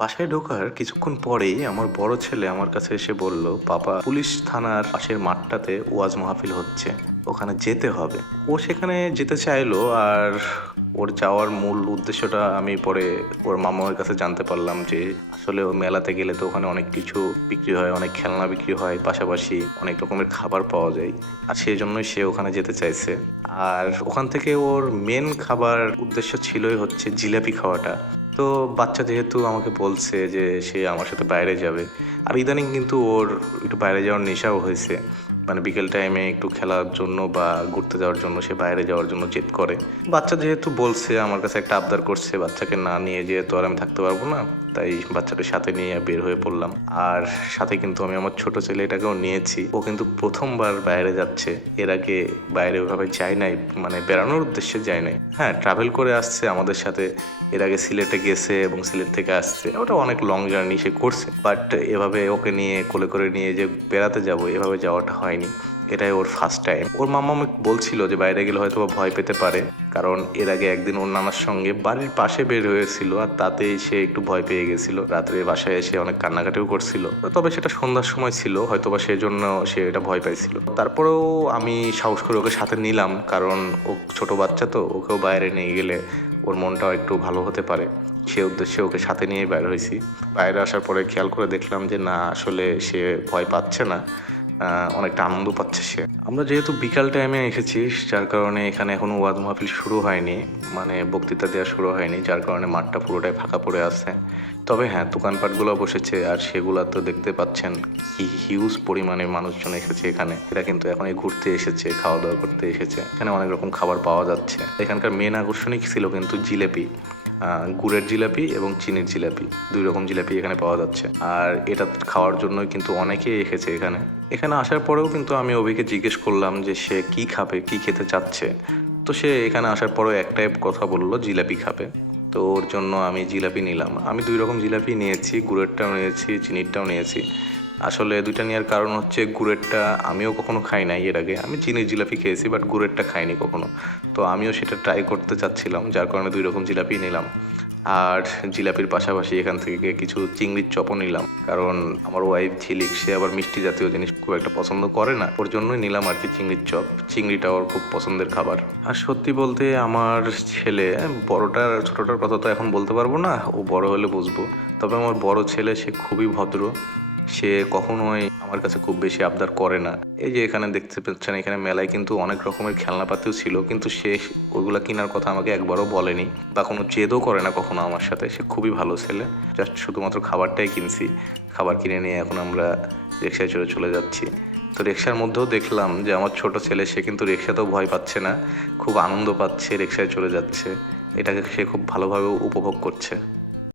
বাসায় ঢোকার কিছুক্ষণ পরেই আমার বড় ছেলে আমার কাছে এসে বলল, পাপা, পুলিশ থানার পাশের মাঠটাতে ওয়াজ মাহফিল হচ্ছে, ওখানে যেতে হবে। ও সেখানে যেতে চাইলো আর ওর যাওয়ার মূল উদ্দেশ্যটা আমি পরে ওর মামার কাছে জানতে পারলাম যে আসলে ও মেলাতে গেলে তো ওখানে অনেক কিছু বিক্রি হয়, অনেক খেলনা বিক্রি হয়, পাশাপাশি অনেক রকমের খাবার পাওয়া যায়। আর সেই জন্যই সে ওখানে যেতে চাইছে। আর ওখান থেকে ওর মেন খাবার উদ্দেশ্য ছিলই হচ্ছে জিলাপি খাওয়াটা। তো বাচ্চা যেহেতু আমাকে বলছে যে সে আমার সাথে বাইরে যাবে, আর ইদানিং কিন্তু ওর একটু বাইরে যাওয়ার নেশাও হয়েছে। মানে বিকেল টাইমে একটু খেলার জন্য বা ঘুরতে যাওয়ার জন্য সে বাইরে যাওয়ার জন্য জেদ করে। বাচ্চা যেহেতু বলছে, আমার কাছে একটা আবদার করছে, বাচ্চাকে না নিয়ে যেহেতু আর আমি থাকতে পারব না তাই বাচ্চাকে সাথে নিয়ে বের হয়ে পড়লাম। আর সাথে কিন্তু আমি আমার ছোট ছেলেটাকেও নিয়েছি। ও কিন্তু প্রথমবার বাইরে যাচ্ছে। এর আগে বাইরে ওভাবে যায় নাই মানে বেড়ানোর উদ্দেশ্যে যায় নাই। হ্যাঁ ট্রাভেল করে আসছে আমাদের সাথে। এর আগে সিলেটে গেছে এবং সিলেট থেকে আসছে। ওটা অনেক লং জার্নি সে করছে। বাট এভাবে ওকে নিয়ে কোলে করে নিয়ে যে বেড়াতে যাব, এভাবে যাওয়াটা হয়নি। এটাই ওর ফার্স্ট টাইম ওর মামা বলছিল যে বাইরে গেলে হয়তো ভয় পেতে পারে, কারণ এর আগে একদিন ওর নানার সঙ্গে বাড়ির পাশে বের হয়েছিল আর তাতেই সে একটু ভয় পেয়ে গেছিল। রাত্রে বাসায় এসে অনেক কান্নাকাটিও করছিল। তবে সেটা সন্ধ্যার সময় ছিল হয়তো বা সেজন্য সে এটা ভয় পাইছিল। তারপরেও আমি সাহস করে ওকে সাথে নিলাম, কারণ ও ছোট বাচ্চা তো, ওকেও বাইরে নিয়ে গেলে ওর মনটাও একটু ভালো হতে পারে। সে উদ্দেশ্যে ওকে সাথে নিয়ে বাইরে হয়েছি। বাইরে আসার পরে খেয়াল করে দেখলাম যে না, আসলে সে ভয় পাচ্ছে না। অনেকটা আনন্দ পাচ্ছে সে। আমরা যেহেতু বিকাল টাইমে এসেছি, যার কারণে এখানে এখনও ওয়াদ মাহফিল শুরু হয়নি মানে বক্তৃতা দেওয়া শুরু হয়নি, যার কারণে মাঠটা পুরোটাই ফাঁকা পড়ে আছে। তবে হ্যাঁ দোকানপাটগুলো বসেছে, আর সেগুলো তো দেখতে পাচ্ছেন, কি হিউজ পরিমাণে মানুষজন এসেছে এখানে। এরা কিন্তু এখন এই ঘুরতে এসেছে খাওয়া দাওয়া করতে এসেছে। এখানে অনেক রকম খাবার পাওয়া যাচ্ছে। এখানকার মেন আকর্ষণই ছিল কিন্তু জিলেপি। গুড়ের জিলাপি এবং চিনির জিলাপি, দুই রকম জিলাপি এখানে পাওয়া যাচ্ছে। আর এটা খাওয়ার জন্যই কিন্তু অনেকেই এসেছে এখানে। এখানে আসার পরেও কিন্তু আমি অভিকে জিজ্ঞেস করলাম যে সে কি খাবে, কি খেতে চাচ্ছে। তো সে এখানে আসার পরেও একটাই কথা বলল, জিলাপি খাবে। তো ওর জন্য আমি জিলাপি নিলাম। আমি দুই রকম জিলাপি নিয়েছি, গুড়েরটাও নিয়েছি, চিনিরটাও নিয়েছি। আসলে দুইটা নেওয়ার কারণ হচ্ছে গুড়েরটা আমিও কখনো খাই নাই এর আগে। আমি চিনির জিলাপি খেয়েছি বাট গুড়েরটা খাইনি কখনো। তো আমিও সেটা ট্রাই করতে চাচ্ছিলাম, যার কারণে দুই রকম জিলাপি নিলাম। আর জিলাপির পাশাপাশি এখান থেকে কিছু চিংড়ির চপও নিলাম। কারণ আমার ওয়াইফ ঝিলিক, সে আবার মিষ্টি জাতীয় জিনিস খুব একটা পছন্দ করে না। ওর জন্যই নিলাম আর কি চিংড়ির চপ। চিংড়িটা ওর খুব পছন্দের খাবার। আর সত্যি বলতে আমার ছেলে, বড়টার, ছোটটার কথা তো এখন বলতে পারব না, ও বড় হলে বুঝব। তবে আমার বড় ছেলে, সে খুবই ভদ্র। সে কখনোই আমার কাছে খুব বেশি আবদার করে না। এই যে এখানে দেখতে পাচ্ছেন, এখানে মেলায় কিন্তু অনেক রকমের খেলনাপাতিও ছিল, কিন্তু সে ওইগুলো কেনার কথা আমাকে একবারও বলেনি। বা কোনো জেদও করে না কখনো আমার সাথে, সে খুবই ভালো ছেলে। জাস্ট শুধুমাত্র খাবারটাই কিনছি, খাবার কিনে নিয়ে এখন আমরা রিক্সায় চড়ে চলে যাচ্ছি। তো রিক্সার মধ্যেও দেখলাম যে আমার ছোট ছেলে, সে কিন্তু রিক্সাতেও ভয় পাচ্ছে না, খুব আনন্দ পাচ্ছে রিক্সায় চলে যাচ্ছে। এটাকে সে খুব ভালোভাবে উপভোগ করছে।